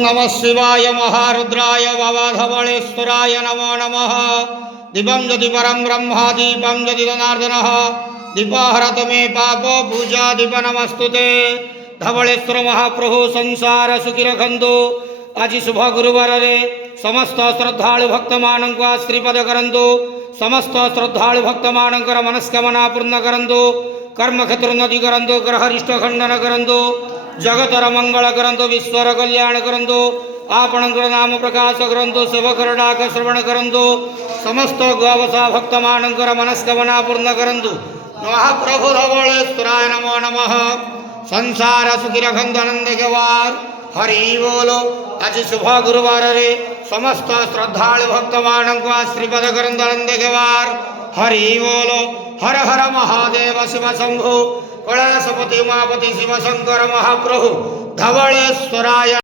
नमः शिवाय महारुद्राय वावाधवळेश्वराय नमो नमः। दीपं यदि परं ब्रह्म दीपं यदि जनार्दनः दीपहरत मे पाप पूजा दीप नमस्तुते। धवळेश्वर महाप्रभु संसार सुखी रखंतु। आज शुभ गुरुवार रे समस्त श्रद्धालु भक्त मानक श्रीपद करंतु। समस्त श्रद्धालु भक्त मानकर मनस्कामना पूर्ण करंतु। कर्म क्षेत्र उन्नति करंतु। ग्रहरिष्ट खंडन करंतु। जगतर मंगल करंतु। विश्वर कल्याण करंतु। आपणकर नाम प्रकाश करंतु। सेवकर डाक श्रवण करंतु। समस्त गोवसा भक्त मानकर मनस्कामना पूर्ण करंतु। महाप्रभु धवळेश्वराय नमो नमः। संसार सुखी रखंतु आनंद गवार हरि बोलो। आज शुभ गुरुवार रे समस्त श्रद्धालु भक्त मानक श्रीपद करंतु आनंद गवार हरि बोलो। हर हर महादेव शिव शंभु कैलासपति उमापति शिव शंकर महाप्रभु धवळेश्वराय।